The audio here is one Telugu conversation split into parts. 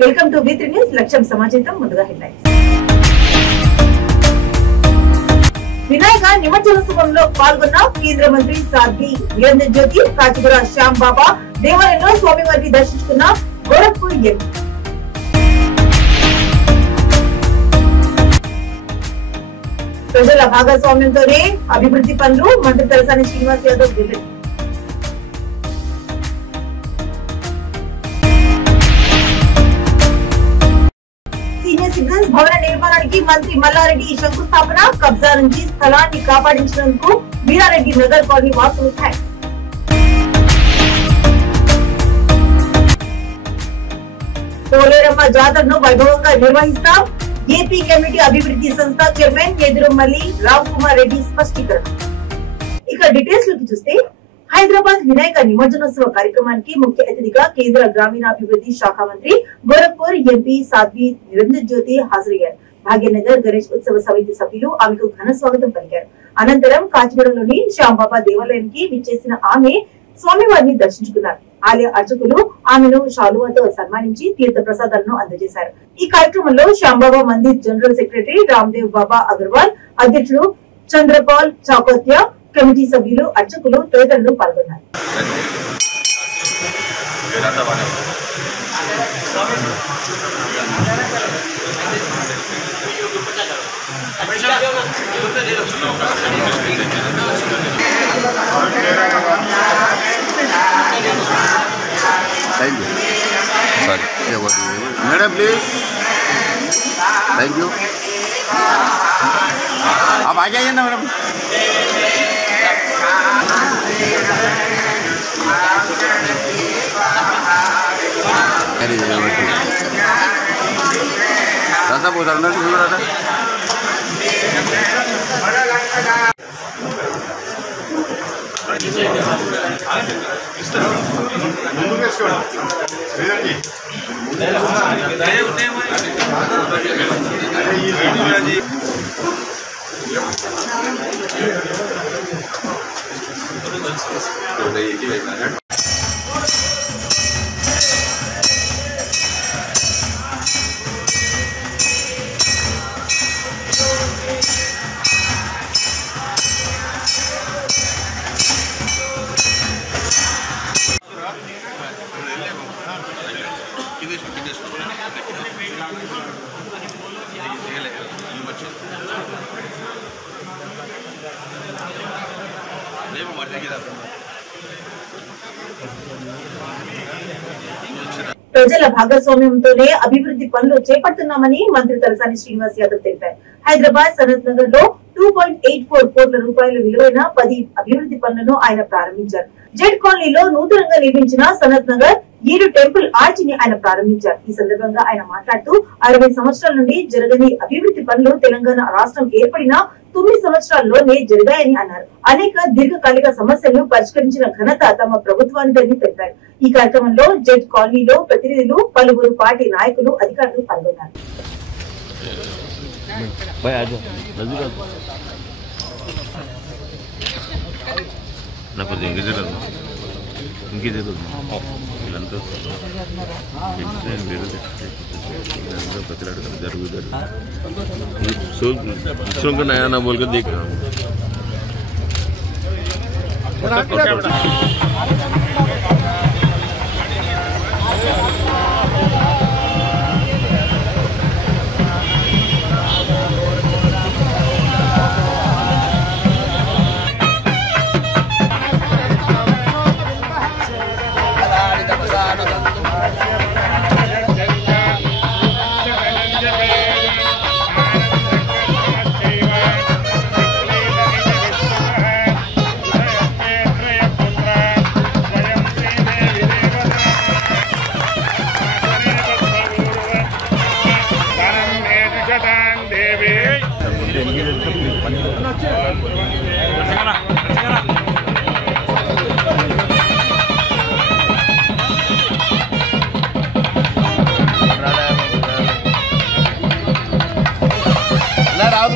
వెల్కమ్ టు V3 న్యూస్ లక్ష్యం సమాచారం ముందుగా హెడ్లైన్స్. వినాయక నిమజ్జనోత్సవంలో పాల్గొన్న కేంద్ర మంత్రి సాధ్వి నిరంజన్ జ్యోతి, కాచిగూడ శ్యామ్ బాబా దేవాలయంలో స్వామివారిని దర్శించుకున్న గోరఖ్పూర్ ఎంపీ. ప్రజల భాగస్వామ్యంతోనే అభివృద్ధి పనులు మంత్రి తలసాని శ్రీనివాస్ యాదవ్ వెల్లడి. సీనియర్ సిటిజన్స్ భవన నిర్మాణానికి మంత్రి మల్లారెడ్డి శంకుస్థాపన, కబ్జా నుంచి స్థలాన్ని కాపాడించినందుకు వీరారెడ్డి నగర్ కాలనీ వాసులు థ్యాంక్స్. పోలేరమ్మ జాతరను వైభవంగా నిర్వహిస్తాం, ఏపీ కమిటీ అభివృద్ధి సంస్థ చైర్మన్ ఎదురుమల్లి రామ్ కుమార్ రెడ్డి స్పష్టీకరణ. ఇక డీటెయిల్స్ లోకి చూస్తే హైదరాబాద్ వినాయక నిమజ్జనోత్సవ కార్యక్రమానికి ముఖ్య అతిథిగా కేంద్ర గ్రామీణాభివృద్ధి శాఖ మంత్రి గోరఖ్పూర్ ఎంపీ సాధ్వి నిరంజన్ జ్యోతి హాజరయ్యారు. భాగ్యనగర్ గణేష్ ఉత్సవ సమితి సభ్యులు ఆమెకు ఘన స్వాగతం పలికారు. అనంతరం కాచిగూడలోని శ్యాంబాబా దేవాలయానికి విచ్చేసిన ఆమె స్వామివారిని దర్శించుకున్నారు. ఆలయ అర్చకులు ఆమెను శాలువాతో సన్మానించి తీర్థ ప్రసాదాలను అందజేశారు. ఈ కార్యక్రమంలో శ్యాంబాబా మందిర్ జనరల్ సెక్రటరీ రామ్దేవ్ బాబా అగర్వాల్, అధ్యక్షుడు చంద్రపాల్ చాకోత్య, కమిటీ సభ్యులు, అర్చకులు తదితరులు పాల్గొన్నారు. Thank you. Sorry. Yeah, what do you want? Madam, please. Thank you. आप आ जाइए ना मैडम. अरे राधा बोल रहा ना सुन रहा था. ప్రజల భాగస్వామ్యంతోనే అభివృద్ధి పనులు చేపడుతున్నామని మంత్రి తలసాని శ్రీనివాస్ యాదవ్ తెలిపారు. హైదరాబాద్ సనత్ నగర్ లో 2.84 కోట్ల రూపాయల విలువైన 10 అభివృద్ధి పనులను ఆయన ప్రారంభించారు. జెడ్ కాలనీలో నూతనంగా నిర్మించిన సనత్ నగర్ 7 టెంపుల్ ఆర్చ్ ని ఆయన ప్రారంభించారు. ఈ సందర్భంగా ఆయన మాట్లాడుతూ 60 సంవత్సరాల నుండి జరగని అభివృద్ధి పనులు తెలంగాణ రాష్ట్రం ఏర్పడిన 9 సంవత్సరాల్లోనే జరిగాయని అన్నారు. అనేక దీర్ఘకాలిక సమస్యలను పరిష్కరించిన ఘనత తమ ప్రభుత్వానిదని తెలిపారు. ఈ కార్యక్రమంలో జెడ్ కాలనీలో ప్రతినిధులు, పలువురు పార్టీ నాయకులు, అధికారులు పాల్గొన్నారు. दूसरों को नया ना बोलकर देख रहा हूँ.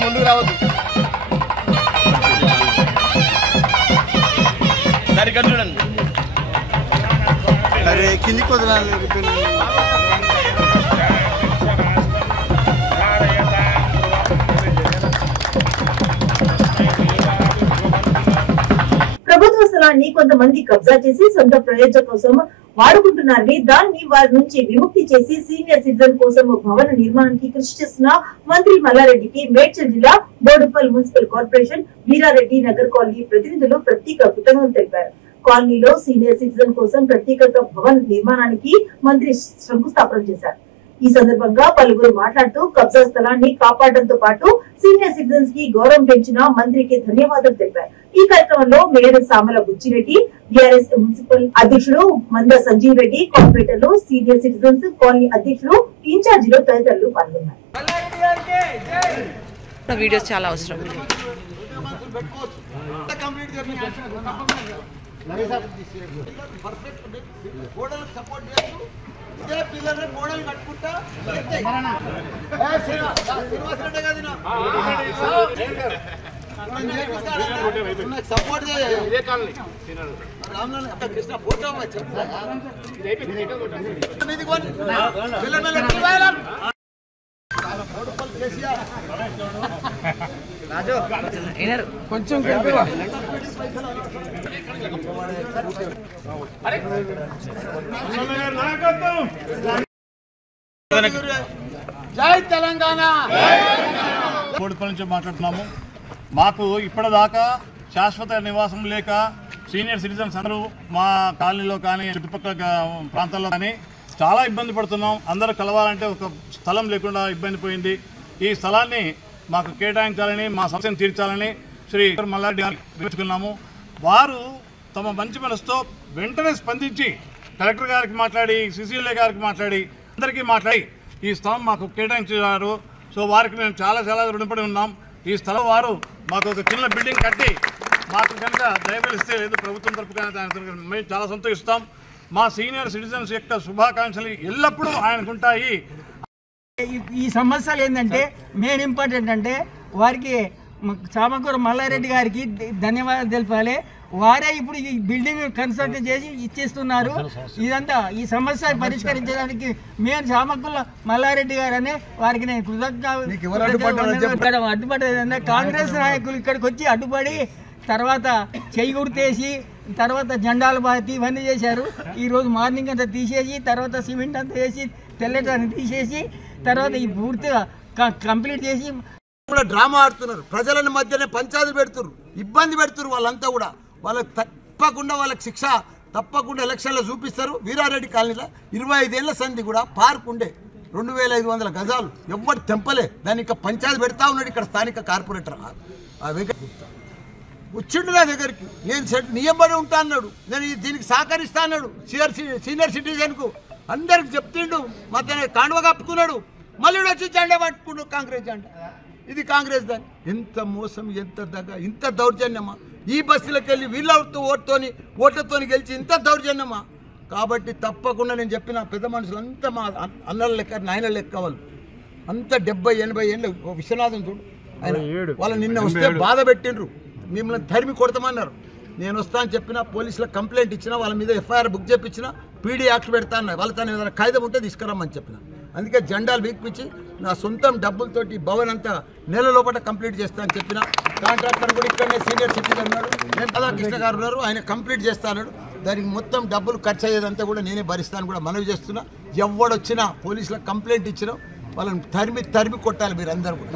ముందుకు రావద్దు. సరే ఇక్కడ చూడండి. అరే కిందికి వదలాలి. స్థలాన్ని కొంతమంది కబ్జా చేసి సొంత ప్రయోజనం కోసం వాడుకుంటున్నారని, దాన్ని వారి నుంచి విముక్తి చేసి సీనియర్ సిటిజన్ కోసం భవన నిర్మాణానికి కృషి చేస్తున్న మంత్రి మల్లారెడ్డికి మేడ్చల్ జిల్లా Boduppal municipal corporation Veerareddy Nagar colony ప్రతినిధులు ప్రత్యేక కృతజ్ఞతలు తెలిపారు. కాలనీలో సీనియర్ సిటిజన్ కోసం ప్రత్యేక భవన నిర్మాణానికి మంత్రి శంకుస్థాపన చేశారు. ఈ సందర్భంగా పలువురు మాట్లాడుతూ కబ్జా స్థలాన్ని కాపాడడంతో పాటు సీనియర్ సిటిజన్స్ కి గౌరవం పెంచిన మంత్రికి ధన్యవాదాలు తెలిపారు. ఈ కార్యక్రమంలో mayor Samala Buchi Reddy, BRS municipal అధ్యక్షుడు మంద సంజీవ్ రెడ్డి, కార్పొరేటర్లు, సీనియర్ సిటిజన్స్ కాలనీ అధ్యక్షులు, ఇన్ఛార్జీలు తదితరులు పాల్గొన్నారు. వీడియోస్ చాలా అవసరం. సపోర్ట్ కృష్ణ ఫోటో కొంచెం జై తెలంగాణ. బోడుపల్లి నుంచి మాట్లాడుతున్నాము. మాకు ఇప్పటిదాకా శాశ్వత నివాసం లేక సీనియర్ సిటిజన్స్ అందరూ మా కాలనీలో కానీ చుట్టుపక్కల ప్రాంతాల్లో కానీ చాలా ఇబ్బంది పడుతున్నాం. అందరూ కలవాలంటే ఒక స్థలం లేకుండా ఇబ్బంది పోయింది. ఈ స్థలాన్ని మాకు కేటాయించాలని, మా సమస్యను తీర్చాలని శ్రీ మల్లారెడ్డి గారు వేడుకున్నాము. వారు తమ మంచి మనసుతో వెంటనే స్పందించి కలెక్టర్ గారికి మాట్లాడి, సిసిఎల్ఏ గారికి మాట్లాడి, అందరికీ మాట్లాడి ఈ స్థలం మాకు కేటాయించారు. సో వారికి మేము చాలా రుణపడి ఉన్నాం. ఈ స్థలం వారు మాకు ఒక చిన్న బిల్డింగ్ కట్టి మాకు కనుక దయవలిస్తే లేదు ప్రభుత్వం తరపున మేము చాలా సంతోషిస్తాం. మా సీనియర్ సిటిజన్స్ యొక్క శుభాకాంక్షలు ఎల్లప్పుడూ ఆయనకుంటాయి. ఈ సమస్యలు ఏంటంటే మెయిన్ ఇంపార్టెంట్ అంటే వారికి చామకూర మల్లారెడ్డి గారికి ధన్యవాదాలు తెలపాలి. వారే ఇప్పుడు ఈ బిల్డింగ్ కన్స్ట్రక్ట్ చేసి ఇచ్చేస్తున్నారు. ఇదంతా ఈ సమస్య పరిష్కరించడానికి మేము చామకూర మల్లారెడ్డి గారనే వారికి నేను అడ్డుపడ్డదంటే కాంగ్రెస్ నాయకులు ఇక్కడికి వచ్చి అడ్డుపడి తర్వాత చెయ్యి గుర్తేసి తర్వాత జెండాలు బాతి ఇవన్నీ చేశారు. ఈరోజు మార్నింగ్ అంతా తీసేసి తర్వాత సిమెంట్ అంతా వేసి తెల్లటాన్ని తీసేసి తర్వాత ఈ పూర్తిగా కంప్లీట్ చేసి డ్రామా ఆడుతున్నారు. ప్రజల మధ్యనే పంచాయతీలు పెడుతున్నారు, ఇబ్బంది పెడుతున్నారు. వాళ్ళంతా కూడా వాళ్ళకి తప్పకుండా వాళ్ళకి శిక్ష తప్పకుండా ఎలక్షన్లో చూపిస్తారు. వీరారెడ్డి కాలనీలో 25 ఏళ్ల సంధి కూడా పార్క్ ఉండే 2500 గజాలు ఎవ్వరు తెంపలే. దాన్ని ఇంకా పంచాయతీ పెడతా ఉన్నాడు ఇక్కడ స్థానిక కార్పొరేటర్ వచ్చిండు నా దగ్గరికి. నేను నియమబడి ఉంటా అన్నాడు, నేను దీనికి సహకరిస్తా అన్నాడు. సీనియర్ సిటిజన్కు అందరికి చెప్తుండు, మధ్య కాండవ కప్పుకున్నాడు. మళ్ళీ వచ్చి జెండా పట్టుకున్నాడు కాంగ్రెస్ జెండా. ఇది కాంగ్రెస్ దాన్ని. ఎంత మోసం, ఎంత దగ్గ, ఇంత దౌర్జన్యమా? ఈ బస్సులకు వెళ్ళి వీళ్ళతో ఓట్లతో గెలిచి ఇంత దౌర్జన్యమా? కాబట్టి తప్పకుండా నేను చెప్పిన పెద్ద మనుషులు అంతా మా అన్నల లెక్క, నాయన లెక్క వాళ్ళు అంతా 70-80 ఏళ్ళు. విశ్వనాథం చూడు, ఆయన వాళ్ళు నిన్న వస్తే బాధ పెట్టిండ్రు, మిమ్మల్ని తరిమి కొడతామన్నారు. నేను వస్తా అని చెప్పిన, పోలీసులకు కంప్లైంట్ ఇచ్చిన, వాళ్ళ మీద ఎఫ్ఐఆర్ బుక్ చేయించిన, పీడీ యాక్ట్ పెడతా అన్నారు. వాళ్ళ తన ఏదైనా కాగితం ఉంటే తీసుకురమ్మని చెప్పిన. అందుకే జెండాలు వీక్పించి నా సొంతం డబ్బులతోటి భవన్ అంతా నెల లోపల కంప్లీట్ చేస్తా అని చెప్పిన. కాంట్రాక్టర్ కూడా ఇక్కడనే సీనియర్ సిటిజన్ ఉన్నాడు, రాధాకృష్ణ గారు ఉన్నారు, ఆయన కంప్లీట్ చేస్తా అన్నాడు. దానికి మొత్తం డబ్బులు ఖర్చు అయ్యేదంతా కూడా నేనే భరిస్తాను కూడా మనవి చేస్తున్నా. ఎవడొచ్చినా పోలీసులకు కంప్లైంట్ ఇచ్చినా వాళ్ళని తరిమి కొట్టాలి మీరు అందరూ కూడా.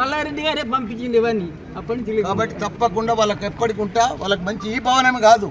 మల్లారెడ్డి గారే పంపించింది ఇవన్నీ అప్పటి నుంచి. కాబట్టి తప్పకుండా వాళ్ళకి ఎప్పటికి ఉంటా, వాళ్ళకి మంచి ఈ భవనమే కాదు.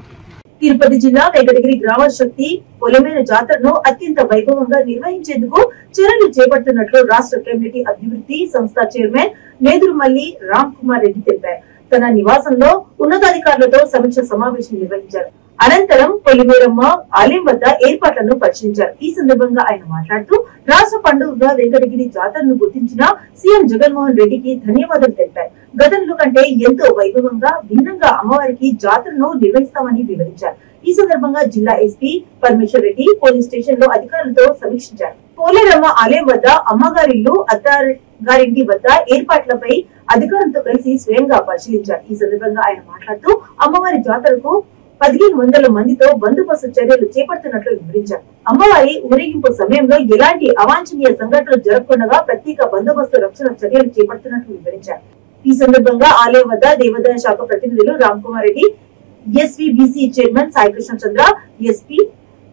తిరుపతి జిల్లా వెంకటగిరి గ్రామ శక్తి పొలమైన జాతరను అత్యంత వైభవంగా నిర్వహించేందుకు చర్యలు చేపడుతున్నట్లు రాష్ట్ర కమ్యూనిటీ అభివృద్ధి సంస్థ చైర్మన్ నేదురుమల్లి రామ్ కుమార్ రెడ్డి తెలిపారు. తన నివాసంలో ఉన్నతాధికారులతో సమీక్ష సమావేశం నిర్వహించారు. అనంతరం పొలిమేరమ్మ ఆలయం వద్ద ఏర్పాట్లను పరిశీలించారు. ఈ సందర్భంగా ఆయన మాట్లాడుతూ రాష్ట్ర పండుగగా వెంకటగిరి జాతరను గుర్తించిన సీఎం జగన్మోహన్ రెడ్డికి ధన్యవాదాలు తెలిపారు. గతంలో కంటే ఎంతో వైభవంగా భిన్నంగా అమ్మవారికి జాతరను నిర్వహిస్తామని వివరించారు. ఈ సందర్భంగా జిల్లా SP Parameshwar Reddy police station లో అధికారులతో సమీక్షించారు. పోలేరమ్మ ఆలయం వద్ద అమ్మగారిల్లు, అత్తగారింటి వద్ద ఏర్పాట్లపై అధికారులతో కలిసి స్వయంగా పరిశీలించారు. ఈ సందర్భంగా ఆయన మాట్లాడుతూ అమ్మవారి జాతరకు 1500 మందితో బందోబస్తు చర్యలు చేపడుతున్నట్లు వివరించారు. అమ్మవారి ఊరేగింపు సమయంలో ఎలాంటి అవాంఛనీయ సంఘటనలు జరగకుండా ప్రత్యేక బందోబస్తు రక్షణ చర్యలు చేపడుతున్నట్లు వివరించారు. ఈ సందర్భంగా ఆలయం వద్ద దేవాదాయ శాఖ ప్రతినిధులు Ram Kumar Reddy, SVBC chairman Sai Krishna Chandra, SP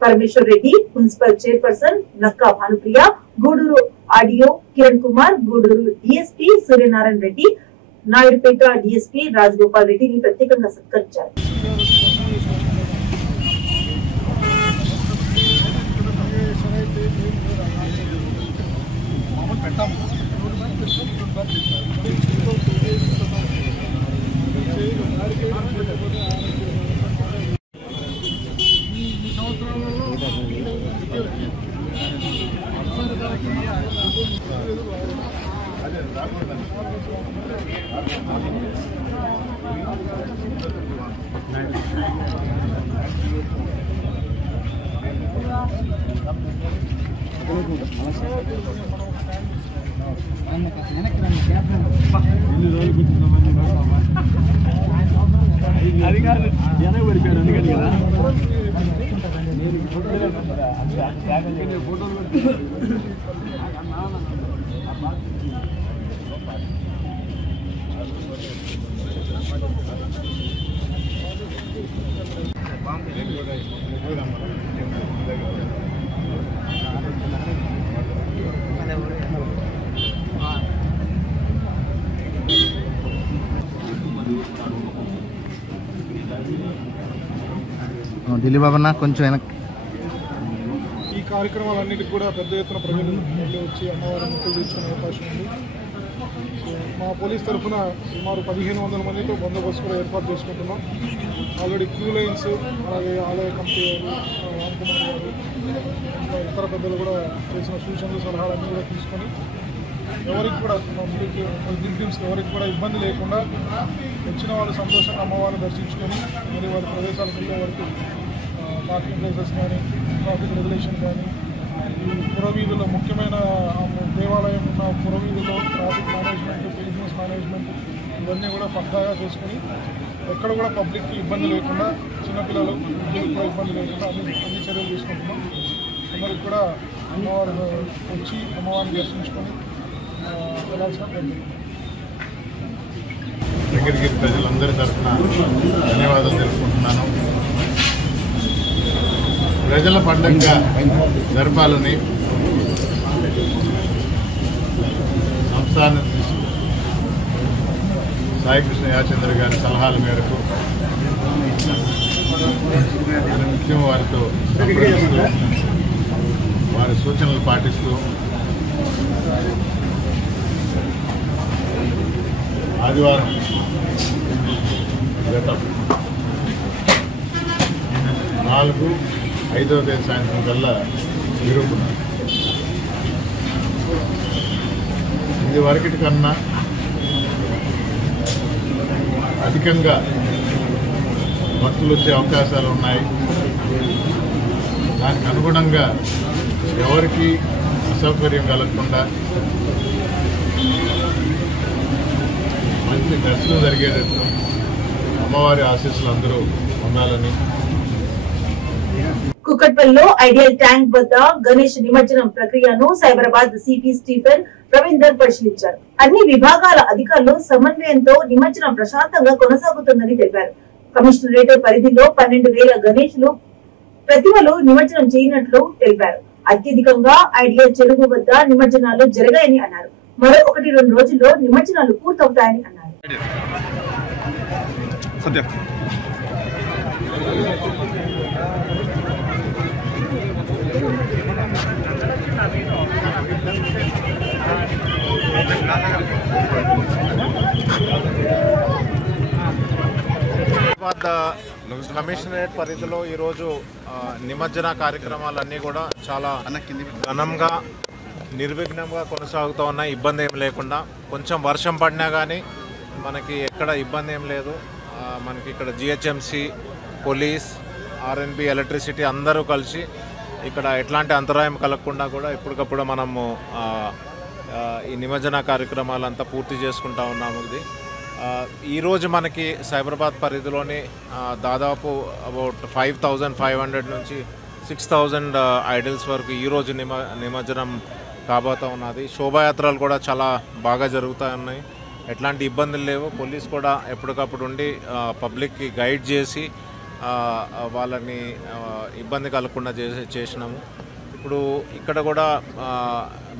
Parameshwar Reddy, municipal chairperson Nakka Bhanupriya, Gudur RDO Kiran Kumar, Gudur DSP Suryanarayana Reddy, Naidupeta DSP Rajagopal రెడ్డిని ప్రత్యేకంగా సత్కరించారు. అది కాదు జనం పడిపోయారు అందుకని కదా ఢిల్లీ బాబన్నా కొంచెం వెనక్కి. ఈ కార్యక్రమాలన్నిటికీ కూడా పెద్ద ఎత్తున ప్రజలు వచ్చి అమ్మవారి మొక్కులు తీర్చుకునే అవకాశం ఉంది. మా పోలీస్ తరఫున సుమారు 1500 మందితో బందోబస్తు కూడా ఏర్పాటు చేసుకుంటున్నాం. ఆల్రెడీ క్యూ లైన్స్, అలాగే ఆలయ కమిటీ వారు, రామ్కుమార్ గారు, ఇతర పెద్దలు కూడా చేసిన సూచనలు సలహాలన్నీ కూడా తీసుకొని ఎవరికి కూడా విక్టిమ్స్కి ఎవరికి కూడా ఇబ్బంది లేకుండా వచ్చిన వాళ్ళు సంతోషంగా అమ్మవారిని దర్శించుకొని మరి వారి ప్రదేశాలకు వెళ్ళే వరకు పార్కింగ్ ప్లేసెస్ కానీ, ట్రాఫిక్ రెగ్యులేషన్ కానీ, ఈ పురవీధుల్లో ముఖ్యమైన దేవాలయం ఉన్న పురవీధుల్లో ట్రాఫిక్ మేనేజ్మెంట్, బిజినెస్ మేనేజ్మెంట్ ఇవన్నీ కూడా పక్కాగా చేసుకొని ఎక్కడ కూడా పబ్లిక్కి ఇబ్బంది లేకుండా, చిన్నపిల్లలు విద్యులకు కూడా ఇబ్బంది లేకుండా అన్ని చర్యలు తీసుకుంటున్నాం. అందరికి కూడా అమ్మవారు వచ్చి అమ్మవారిని దర్శించుకొని వెళ్ళాల్సిన వెంకటగిరి ప్రజలందరి తరఫున ధన్యవాదాలు తెలుపుకుంటున్నాను. ప్రజల పండుగగా జరపాలని సంస్థాన సాయి కృష్ణ యాచంద్ర గారి సలహాల మేరకు నిత్యం వారితో సంప్రదిస్తూ వారి సూచనలు పాటిస్తూ ఆదివారం గత 4-5వ తేదీ సాయంత్రం కల్లా నిరూపణ. ఇది వరకటి కన్నా అధికంగా భక్తులు వచ్చే అవకాశాలు ఉన్నాయి. దానికి అనుగుణంగా ఎవరికి అసౌకర్యం కలగకుండా మంచి దర్శనం జరిగేటట్టు అమ్మవారి ఆశీస్సులు అందరూ పొందాలని. కుక్కట్పల్లిలో ఐడియల్ ట్యాంక్ వద్ద గణేష్ నిమజ్జనం ప్రక్రియను సైబరాబాద్ సిపి స్టీఫెన్ రవీందర్ పరిశీలించారు. అన్ని విభాగాల అధికారులు సమన్వయంతో నిమజ్జనం ప్రశాంతంగా కొనసాగుతుందని తెలిపారు. కమిషనరేట్ పరిధిలో 12,000 గణేష్లు ప్రతిమలు నిమజ్జనం చేయనట్లు తెలిపారు. అత్యధికంగా ఐడియల్ చెరువు వద్ద నిమజ్జనాలు జరిగాయని అన్నారు. మరో 1-2 రోజుల్లో నిమజ్జనాలు పూర్తవుతాయని అన్నారు. కమిషనరేట్ పరిధిలో ఈరోజు నిమజ్జన కార్యక్రమాలన్నీ కూడా చాలా ఘనంగా నిర్విఘ్నంగా కొనసాగుతూ ఉన్నాయి. ఇబ్బంది ఏం లేకుండా. కొంచెం వర్షం పడినా కానీ మనకి ఎక్కడ ఇబ్బంది ఏం లేదు. మనకి ఇక్కడ జిహెచ్ఎంసి, పోలీస్, ఆర్ఎన్బి, ఎలక్ట్రిసిటీ అందరూ కలిసి ఇక్కడ ఎట్లాంటి అంతరాయం కలగకుండా కూడా ఎప్పటికప్పుడు మనము ఈ నిమజ్జన కార్యక్రమాలంతా పూర్తి చేసుకుంటా ఉన్నాము. ఇది ఈరోజు మనకి సైబరాబాద్ పరిధిలోని దాదాపు అబౌట్ 5,500 నుంచి 6,000 ఐడల్స్ వరకు ఈరోజు నిమజ్జనం కాబోతూ ఉన్నది. శోభాయాత్రలు కూడా చాలా బాగా జరుగుతూ ఉన్నాయి. ఎట్లాంటి ఇబ్బందులు లేవు. పోలీస్ కూడా ఎప్పటికప్పుడు ఉండి పబ్లిక్కి గైడ్ చేసి వాళ్ళని ఇబ్బంది కలగకుండా చేసినాము. ఇప్పుడు ఇక్కడ కూడా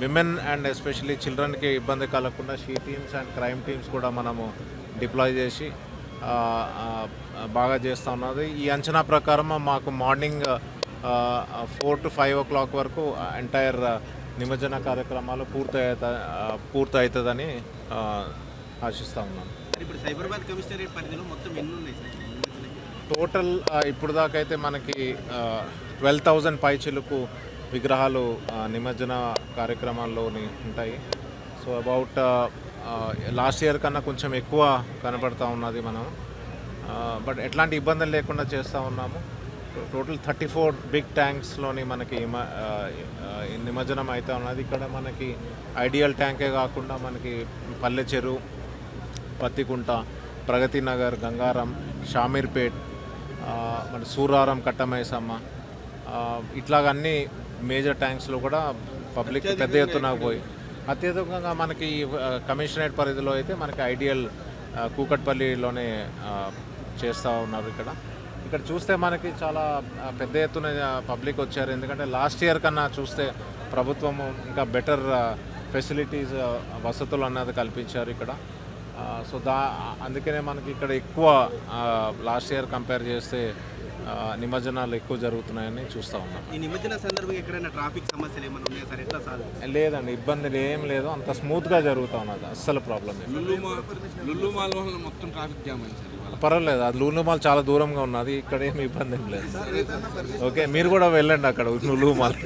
విమెన్ అండ్ ఎస్పెషల్లీ చిల్డ్రన్కి ఇబ్బంది కలగకుండా she teams and crime teams కూడా మనము డిప్లాయ్ చేసి బాగా చేస్తూ ఉన్నది. ఈ అంచనా ప్రకారం మాకు మార్నింగ్ 4 to 5 o'clock వరకు ఎంటైర్ నిమజ్జన కార్యక్రమాలు పూర్తి అవుతుందని ఆశిస్తూ ఉన్నాను. ఇప్పుడు సైబరాబాద్ కమిషనరేట్ పరిధిలో మొత్తం ఎన్ని ఉన్నాయి సార్? టోటల్ ఇప్పుడు దాకా అయితే మనకి 12,000 పైచిలుకు విగ్రహాలు నిమజ్జన కార్యక్రమాల్లోని ఉంటాయి. సో అబౌట్ లాస్ట్ ఇయర్ కన్నా కొంచెం ఎక్కువ కనపడతా ఉన్నది మనం. బట్ ఎట్లాంటి ఇబ్బందులు లేకుండా చేస్తూ ఉన్నాము. టోటల్ 34 బిగ్ ట్యాంక్స్లోని మనకి నిమజ్జనం అయితే ఉన్నది. ఇక్కడ మనకి ఐడియల్ ట్యాంకే కాకుండా మనకి పల్లె చెరువు, పత్తికుంట, ప్రగతి నగర్, గంగారం, షామీర్పేట్, మన సూరారం, కట్టమైసమ్మ ఇట్లాగ అన్ని మేజర్ ట్యాంక్స్లో కూడా పబ్లిక్ పెద్ద ఎత్తున పోయి అత్యధికంగా మనకి కమిషనరేట్ పరిధిలో అయితే మనకి ఐడియల్ కూకట్పల్లిలోనే చేస్తూ ఉన్నారు. ఇక్కడ చూస్తే మనకి చాలా పెద్ద ఎత్తున పబ్లిక్ వచ్చారు. ఎందుకంటే లాస్ట్ ఇయర్ కన్నా చూస్తే ప్రభుత్వము ఇంకా బెటర్ ఫెసిలిటీస్ వసతులు అన్నది కల్పించారు ఇక్కడ. సో అందుకనే మనకి ఇక్కడ ఎక్కువ లాస్ట్ ఇయర్ కంపేర్ చేస్తే నిమజ్జనాలు ఎక్కువ జరుగుతున్నాయని చూస్తూ ఉన్నాం. ఈ నిమజ్జన సందర్భంగా ఎక్కడైనా ట్రాఫిక్ సమస్యలు ఏమైనా ఉన్నాయా సార్? ఎట్లా సార్? లేదండి, ఇబ్బందులు ఏం లేదు, అంత స్మూత్గా జరుగుతూ ఉన్నది, అస్సలు ప్రాబ్లం లేదు. మొత్తం ట్రాఫిక్ జామ్ అయింది సార్. పర్వాలేదు, అది లూలు మాల్ చాలా దూరంగా ఉన్నది, ఇక్కడ ఏమి ఇబ్బంది ఏం లేదు. ఓకే, మీరు కూడా వెళ్ళండి అక్కడ లూలు మాల్.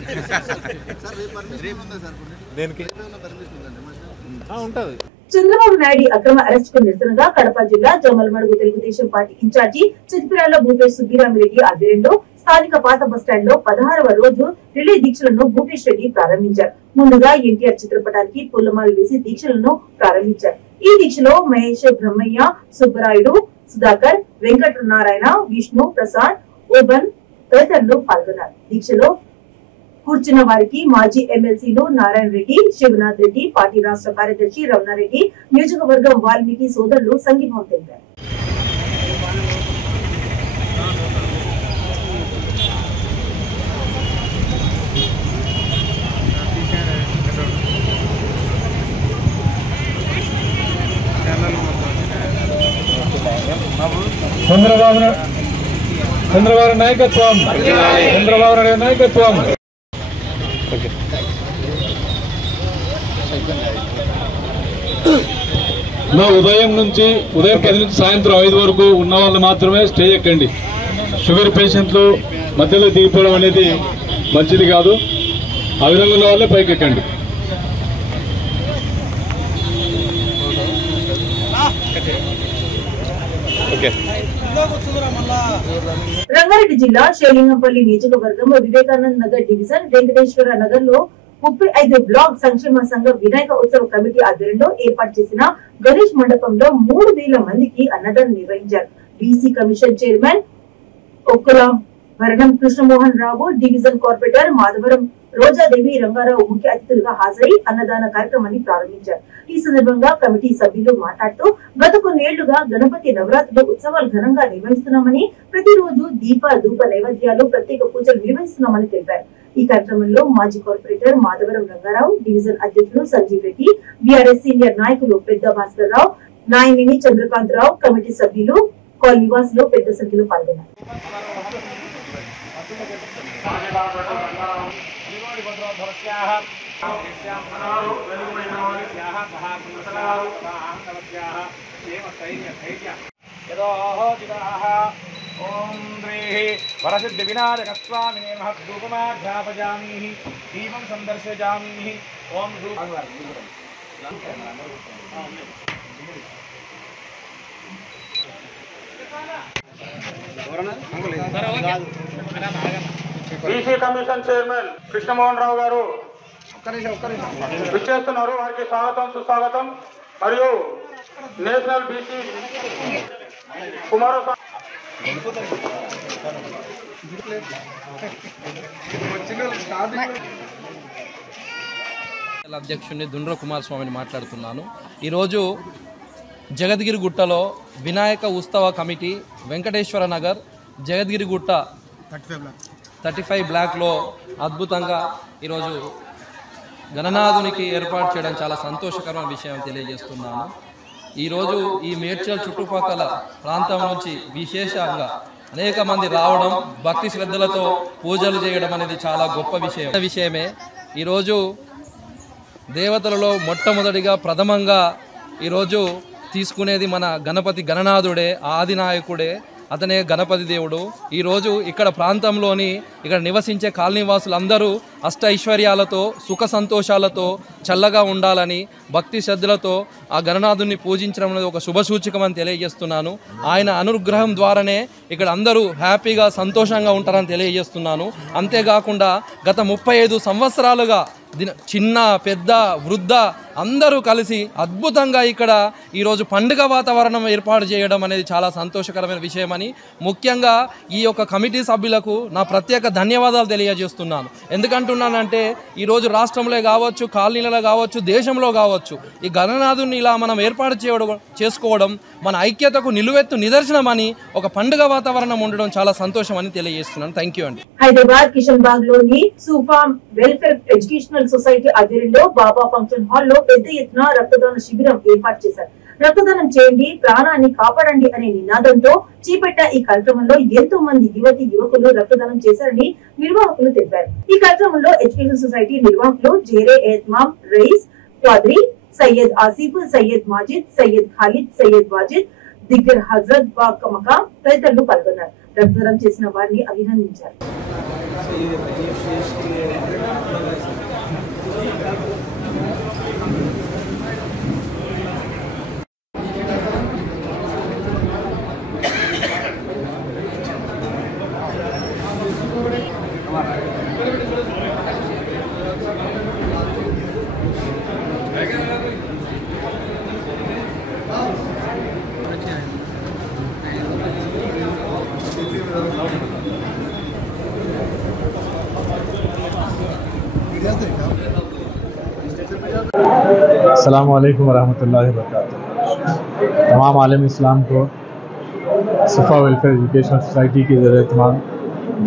దేనికి ఉంటుంది? చంద్రబాబు నాయుడు అక్రమ అరెస్ట్ కు నిరసనగా కడప జిల్లా జమ్మలమడుగు తెలుగుదేశం పార్టీ ఇన్ఛార్జి చిత్పిరాల భూపేష్ సుబ్బిరామిరెడ్డి ఆధ్వర్యంలో స్థానిక పాత బస్టాండ్ లో 16వ రోజు రిలే దీక్షలను భూపేష్ రెడ్డి ప్రారంభించారు. ముందుగా ఎన్టీఆర్ చిత్రపటానికి పూలమాల వేసి దీక్షలను ప్రారంభించారు. ఈ దీక్షలో మహేష్, బ్రహ్మయ్య, సుబ్బరాయుడు, సుధాకర్, వెంకటనారాయణ, విష్ణు, ప్రసాద్, ఓబన్ తదితరులు పాల్గొన్నారు. దీక్షలో కూర్చున్న వారికి మాజీ ఎమ్మెల్సీలు నారాయణ రెడ్డి, శివనాథ్ రెడ్డి, పార్టీ రాష్ట్ర కార్యదర్శి రమణారెడ్డి, నియోజకవర్గం వాల్మీకి సోదరులు సంఘీభావం తెలిపారు. చంద్రబాబు నాయకత్వం, చంద్రబాబు నాయుడు నాయకత్వం. ఉదయం 10 నుంచి సాయంత్రం 5 వరకు ఉన్న వాళ్ళు మాత్రమే స్టే ఎక్కండి. షుగర్ పేషెంట్లు మధ్యలో దిగిపోవడం అనేది మంచిది కాదు. ఆ విధంగా ఉన్న వాళ్ళే పైకి ఎక్కండి. రంగారెడ్డి జిల్లా షేలింగంపల్లి నియోజకవర్గం వివేకానంద నగర్ డివిజన్ వెంకటేశ్వర నగర్ లో 35 బ్లాక్ సంక్షేమ సంఘం వినాయక ఉత్సవ కమిటీ ఆధ్వర్యంలో ఏర్పాటు చేసిన గణేష్ మండపంలో 3000 మందికి అన్నదానం నిర్వహించారు. బీసీ కమిషన్ చైర్మన్ ఒక్కలాం భరణం కృష్ణమోహన్ రావు, డివిజన్ కార్పొరేటర్ మాధవరం రోజాదేవి రంగారావు ముఖ్య అతిథులుగా హాజరై అన్నదాన కార్యక్రమాన్ని ప్రారంభించారు. ఈ సందర్భంగా కమిటీ సభ్యులు మాట్లాడుతూ గత కొన్నేళ్లుగా గణపతి నవరాత్రులు ఉత్సవాలు ఘనంగా నిర్వహిస్తున్నామని, ప్రతిరోజు దీప ధూప నైవేద్యాలు, ప్రత్యేక పూజలు నిర్వహిస్తున్నామని తెలిపారు. ఈ కార్యక్రమంలో మాజీ కార్పొరేటర్ మాధవరం రంగారావు, డివిజన్ అధ్యక్షులు సంజీవ్ రెడ్డి, బీఆర్ఎస్ సీనియర్ నాయకులు పెద్ద భాస్కర్ రావు, నాయనిని చంద్రకాంత్ రావు, కమిటీ సభ్యులు, కాల్ నివాసులు పెద్ద సంఖ్యలో పాల్గొన్నారు. వరసిద్ధి వినాయక స్వామినే మహద్రూపమాధ్యాపజామి దీపం సందర్శయామి. ఓం బీసీ కమిషన్ చైర్మన్ కృష్ణమోహన్ రావు గారు విచ్చేస్తున్నారు. వారికి స్వాగతం సుస్వాగతం. మరియు నేషనల్ బీసీ కుమారస్వామి అధ్యక్షుడిని దుండ్ర కుమారస్వామిని మాట్లాడుతున్నాను. ఈరోజు జగద్గిరిగుట్టలో వినాయక ఉత్సవ కమిటీ వెంకటేశ్వర నగర్ జగద్గిరిగుట్ట 35 బ్లాక్లో అద్భుతంగా ఈరోజు గణనాథునికి ఏర్పాటు చేయడం చాలా సంతోషకరమైన విషయం తెలియజేస్తున్నాను. ఈరోజు ఈ మేడ్చల్ చుట్టుపక్కల ప్రాంతం నుంచి విశేషంగా అనేక మంది రావడం, భక్తి శ్రద్ధలతో పూజలు చేయడం అనేది చాలా గొప్ప విషయమే. ఈరోజు దేవతలలో మొట్టమొదటిగా ప్రథమంగా ఈరోజు తీసుకునేది మన గణపతి గణనాథుడే, ఆదినాయకుడే, అతనే గణపతి దేవుడు. ఈరోజు ఇక్కడ ప్రాంతంలోని ఇక్కడ నివసించే కాలనీవాసులందరూ అష్ట ఐశ్వర్యాలతో సుఖ సంతోషాలతో చల్లగా ఉండాలని భక్తి శ్రద్ధలతో ఆ గణనాథుని పూజించడం అనేది ఒక శుభసూచకమని తెలియజేస్తున్నాను. ఆయన అనుగ్రహం ద్వారానే ఇక్కడ అందరూ హ్యాపీగా సంతోషంగా ఉంటారని తెలియజేస్తున్నాను. అంతేకాకుండా గత 35 సంవత్సరాలుగా చిన్న పెద్ద వృద్ధ అందరూ కలిసి అద్భుతంగా ఇక్కడ ఈరోజు పండుగ వాతావరణం ఏర్పాటు చేయడం అనేది చాలా సంతోషకరమైన విషయమని, ముఖ్యంగా ఈ యొక్క కమిటీ సభ్యులకు నా ప్రత్యేక ధన్యవాదాలు తెలియజేస్తున్నాను. ఎందుకంటున్నానంటే ఈరోజు రాష్ట్రంలో కావచ్చు, కాలనీలలో కావచ్చు, దేశంలో కావచ్చు ఈ గణనాథుని ఇలా మనం ఏర్పాటు చేసుకోవడం మన ఐక్యతకు నిలువెత్తు నిదర్శనమని, ఒక పండుగ వాతావరణం ఉండడం చాలా సంతోషమని తెలియజేస్తున్నాను. థ్యాంక్ యూ అండి. హైదరాబాద్ కిషన్ బాగ్ లోని సూఫామ్ వెల్ఫేర్ ఎడ్యుకేషనల్ సొసైటీ ఆధ్వర్యంలో బాబా ఫంక్షన్ హాల్ లో పెద్ద ఎత్తున రక్తదాన శిబిరం ఏర్పాటు చేశారు. రక్తదానం చేయండి, ప్రాణాన్ని కాపాడండి అనే నినాదంతో చేపట్ట ఈ కార్యక్రమంలో ఎంతో మంది యువతి యువకులు రక్తదానం చేశారని నిర్వాహకులు తెలిపారు. ఈ కార్యక్రమంలో ఎడ్యుకేషన్ సొసైటీ నిర్వాహకులు జేరే ఎత్మామ్ రईस క్వాద్రీ, సయ్యద్ ఆసిఫ్, సయ్యద్ మాజిద్, సయ్యద్ ఖాలిద్, సయ్యద్ వాజిద్, దిగ్గర్ హజరత్ బాకమకా తదితరులు పాల్గొన్నారు. రక్తదానం చేసిన వారిని అభినందించారు. अस्सलामु अलैकुम वरहमतुल्लाहि वबरकातुहू। तमाम आलम इस्लाम को सुफ़ा वेलफेयर एजुकेशनल सोसाइटी के ज़रिए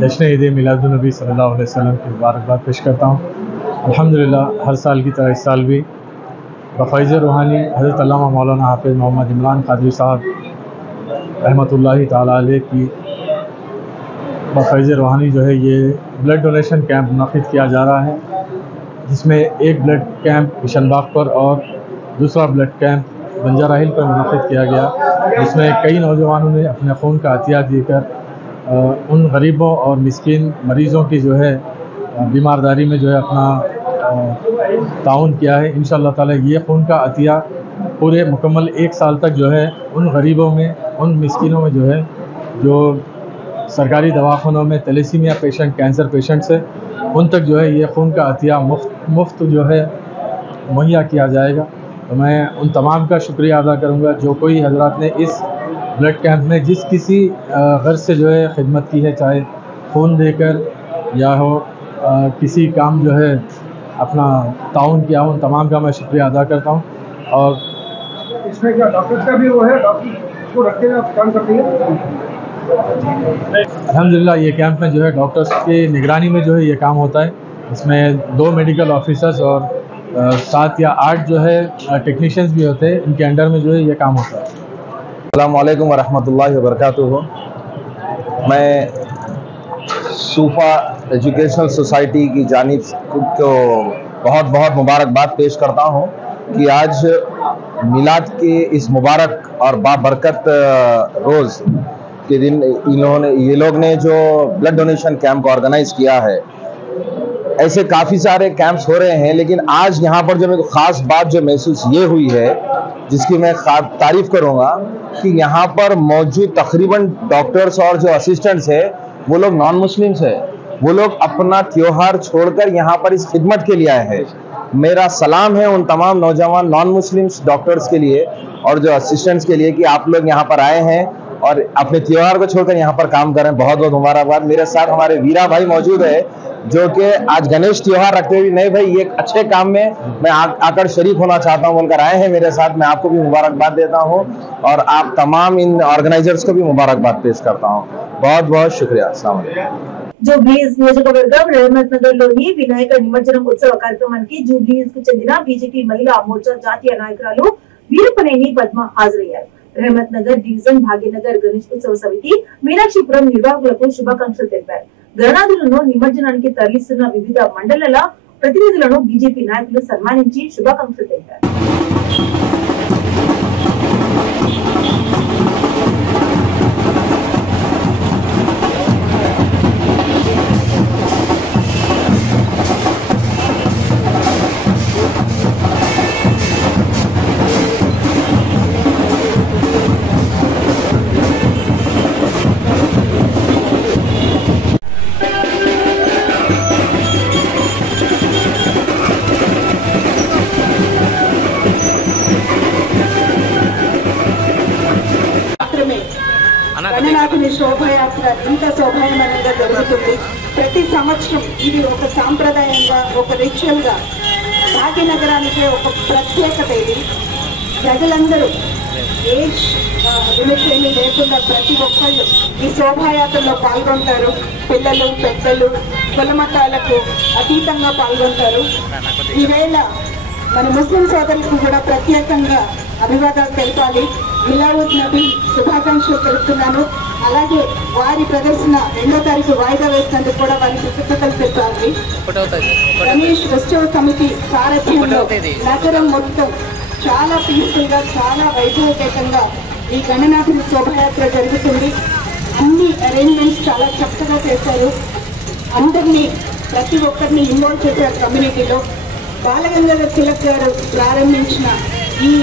जश्न ईद मिलादुन्नबी सल्लल्लाहु अलैहि वसल्लम की मुबारकबाद पेश करता हूँ। अल्हम्दुलिल्लाह हर साल की तरह इस साल भी बफ़ैज़ रूहानी हज़रत अल्लामा मौलाना हाफ़िज़ मोहम्मद इमरान क़ादरी साहब रहमतुल्लाहि ताला अलैह की बफ़ैज़ रूहानी जो है ये ब्लड डोनेशन कैंप मुनक़िद किया जा रहा है, जिसमें एक ब्लड कैंप किशनबाग पर और दूसरा ब्लड कैंप बंजारा हिल पर मुनक़िद किया गया, जिसमें कई नौजवानों ने अपने खून का अतिया देकर उन गरीबों और मिस्कीन मरीज़ों की जो है बीमारदारी में जो है अपना ताउन किया है। इंशाअल्लाह ताला ये खून का अतिया पूरे मुकम्मल 1 साल तक जो है उन गरीबों में, उन मिस्कीनों में जो है जो सरकारी दवाखानों में थैलेसीमिया पेशेंट, कैंसर पेशेंट्स है, उन तक जो है ये खून का अतिया मुफ्त जो है मुहैया किया जाएगा। तो मैं उन तमाम का शुक्रिया अदा करूँगा जो कोई हजरात ने इस ब्लड कैंप में जिस किसी गर्ज से जो है खिदमत की है, चाहे खून देकर या हो किसी काम जो है अपना ताउन किया, उन तमाम का मैं शुक्रिया अदा करता हूँ। और इसमें क्या डॉक्टर्स का भी वो है, डॉक्टर को रखते हैं, काम करते हैं? अल्हम्दुलिल्लाह ये कैंप में जो है डॉक्टर्स की निगरानी में जो है ये काम होता है। इसमें 2 मेडिकल ऑफिसर्स और 7 या 8 जो है टेक्नीशियंस भी होते हैं, इनके अंडर में जो है ये काम होता है। अस्सलामु अलैकुम वरहमतुल्लाहि वबरकातुहू। मैं सूफा एजुकेशनल सोसाइटी की जानिब को बहुत बहुत मुबारकबाद पेश करता हूँ कि आज मिलाद के इस मुबारक और बाबरकत रोज़ के दिन ये लोग ने जो ब्लड डोनेशन कैंप ऑर्गेनाइज किया है। ऐसे काफ़ी सारे कैंप्स हो रहे हैं, लेकिन आज यहाँ पर जो मेरे को ख़ास बात जो महसूस ये हुई है, जिसकी मैं तारीफ़ करूँगा कि यहाँ पर मौजूद तकरीबन डॉक्टर्स और जो असिस्टेंट्स है वो लोग नॉन मुस्लिम्स है। वो लोग अपना त्योहार छोड़कर यहाँ पर इस खिदमत के लिए आए हैं। मेरा सलाम है उन तमाम नौजवान नॉन मुस्लिम्स डॉक्टर्स के लिए और जो असिस्टेंट्स के लिए कि आप लोग यहाँ पर आए हैं और अपने त्योहार को छोड़कर यहाँ पर काम कर रहे हैं, बहुत बहुत मुबारकबाद। मेरे साथ हमारे वीरा भाई मौजूद है जो कि आज गणेश त्योहार रखते हुए नहीं भाई ये अच्छे काम में मैं आकर शरीक होना चाहता हूँ बोलकर आए हैं मेरे साथ। मैं आपको भी मुबारकबाद देता हूँ और आप तमाम इन ऑर्गेनाइजर्स को भी मुबारकबाद पेश करता हूँ। बहुत बहुत शुक्रिया। अस्सलाम वालेकुम। జూబ్లీహిల్స్ నియోజకవర్గం రెహమత్ నగర్ లోని వినాయక నిమజ్జనం ఉత్సవ కార్యక్రమానికి జూబ్లీహిల్స్ కు చెందిన బీజేపీ మహిళా మోర్చా జాతీయ నాయకురాలు వీరపనేని పద్మ హాజరయ్యారు. రెహమత్ నగర్ డివిజన్ భాగ్యనగర్ గణేష్ ఉత్సవ సమితి మీనాక్షిపురం నిర్వాహకులకు శుభాకాంక్షలు తెలిపారు. గణనాథులను నిమజ్జనానికి తరలిస్తున్న వివిధ మండలాల ప్రతినిధులను బీజేపీ నాయకులు సన్మానించి శుభాకాంక్షలు తెలిపారు. గణనాథుని శోభయాత్ర ఇంత శోభాయమానంగా జరుగుతుంది. ప్రతి సంవత్సరం ఇది ఒక సాంప్రదాయంగా ఒక రిచువల్ గా భాగ్యనగరానికి ఒక ప్రత్యేకత. ఇది ప్రజలందరూ ఏజ్ లిమిట్స్ ఏమీ లేకుండా ప్రతి ఒక్కళ్ళు ఈ శోభాయాత్రలో పాల్గొంటారు. పిల్లలు పెద్దలు కులమతాలకు అతీతంగా పాల్గొంటారు. ఈవేళ మన ముస్లిం సోదరులకు కూడా ప్రత్యేకంగా అభివాదాలు తెలపాలి. మిలావుద్ నబీ శుభాకాంక్షలు తెలుపుతున్నాను. అలాగే వారి ప్రదర్శన 2వ తారీఖు వాయిదా వేసినందుకు కూడా వారి కృతజ్ఞతలు తెలపాలి. గణేష్ ఉత్సవ సమితి సారథ్యంలో నగరం మొత్తం చాలా పీస్ఫుల్ గా చాలా వైభవపేతంగా ఈ గణనాథుని శోభయాత్ర జరుగుతుంది. అన్ని అరేంజ్మెంట్స్ చాలా చక్కగా చేశారు. అందరినీ ప్రతి ఒక్కరిని ఇన్వాల్వ్ చేశారు కమ్యూనిటీలో. బాలగంగాధర్ తిలక్ గారు ప్రారంభించిన ఈ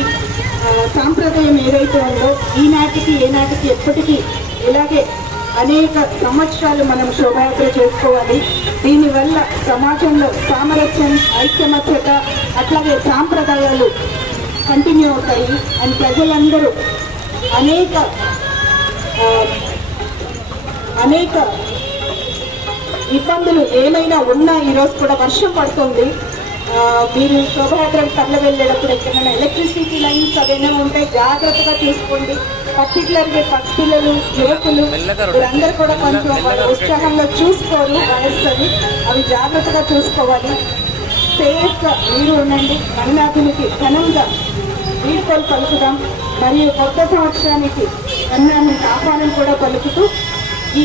సాంప్రదాయం ఏదైతే ఉందో ఈనాటికి ఏనాటికి ఎప్పటికీ ఇలాగే అనేక సంవత్సరాలు మనం శోభయాత్ర చేసుకోవాలి. దీనివల్ల సమాజంలో సామరస్యం ఐక్యమత్యత అట్లాగే సాంప్రదాయాలు కంటిన్యూ అవుతాయి. అండ్ ప్రజలందరూ అనేక ఇబ్బందులు ఏమైనా ఉన్నా ఈరోజు కూడా వర్షం పడుతుంది. మీరు శోభయాత్రకు తరలి వెళ్ళేటప్పుడు ఎక్కడైనా ఎలక్ట్రిసిటీ లైన్స్ అవేనా ఉంటే జాగ్రత్తగా తీసుకోండి. పర్టికులర్గా పసిపిల్లలు యువకులు వీరందరూ కూడా కొంచెం ఉత్సాహంగా చూసుకోరు వయస్సుని అవి జాగ్రత్తగా చూసుకోవాలి. సేఫ్గా మీరు ఉండండి. గణనాథునికి ఘనంగా వీడ్కోలు పలుకుదాం. మరియు కొత్త సంవత్సరానికి గణనాథునికి ఆహ్వానం కూడా పలుకుతూ ఈ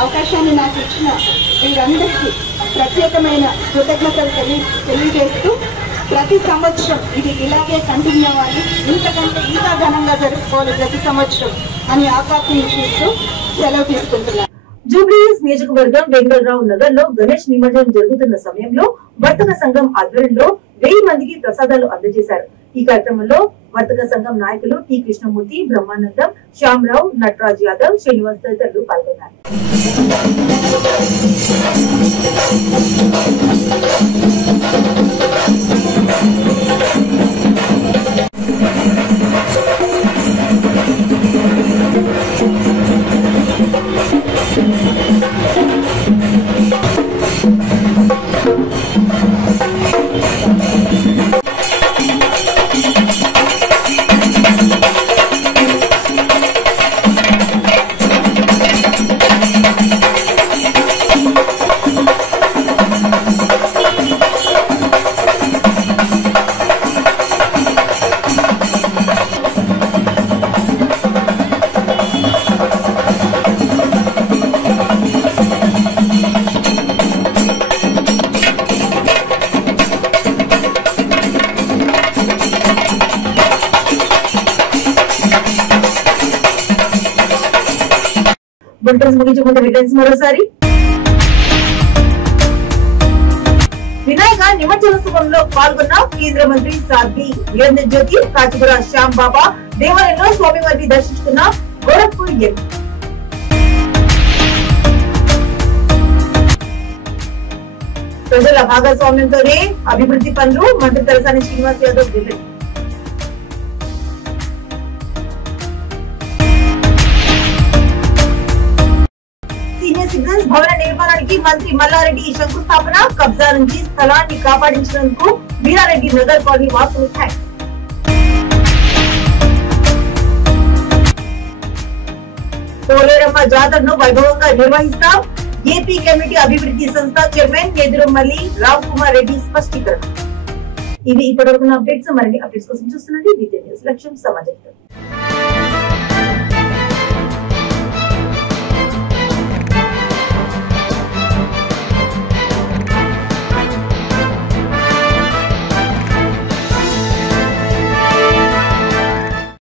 అవకాశాన్ని నాకు ఇచ్చిన వీరందరికీ ప్రత్యేకమైన కృతజ్ఞతలు తెలియజేస్తూ ప్రతి సంవత్సరం ఇది ఇలాగే కంటిన్యూ అవ్వాలి, ఇంతకంటే ఇంకా ఘనంగా జరుపుకోవాలి ప్రతి సంవత్సరం అని ఆకాంక్షిస్తూ సెలవు తీసుకుంటున్నాను. జూబ్లీహిల్స్ నియోజకవర్గం వెంగళరావు నగర్ లో గణేష్ నిమజ్జనం జరుగుతున్న సమయంలో వర్తక సంఘం ఆధ్వర్యంలో 1000 మందికి ప్రసాదాలు అందజేశారు. ఈ కార్యక్రమంలో వర్తక సంఘం నాయకులు టి కృష్ణమూర్తి, బ్రహ్మానందం, శ్యామరావు, నటరాజ్ యాదవ్, శ్రీనివాస్ తదితరులు పాల్గొన్నారు. మరోసారి వినాయక నిమజ్జనోత్సవంలో పాల్గొన్న కేంద్ర మంత్రి సాధ్వి నిరంజన్ జ్యోతి, కాచిగూడ శ్యామ్ బాబా దేవాలయంలో స్వామివారిని దర్శించుకున్న గోరఖ్పూర్ ఎంపీ. ప్రజల భాగస్వామ్యంతోనే అభివృద్ధి పనులు మంత్రి తలసాని శ్రీనివాస్ యాదవ్ వెల్లడి. కి మంత్రి మల్లారెడ్డి శంకుస్థాపన, కబ్జా నుంచి స్థలాన్ని కాపాడించినందుకు వీరారెడ్డి నగర్ కాలనీ వాసులు థ్యాంక్స్. పోలేరమ్మ జాతరను వైభవంగా నిర్వహిస్తాం. ఏపీ కమిటీ అభివృద్ధి సంస్థ చైర్మన్ ఎదురుమల్లి రావ్ కుమార్ రెడ్డి స్పష్టీకరణ. ఇవి ఇప్పటివరకు అప్డేట్స్. మరిన్ని అప్డేట్స్ కోసం చూస్తున్నది విజయ న్యూస్. లక్ష్యం సమాజం.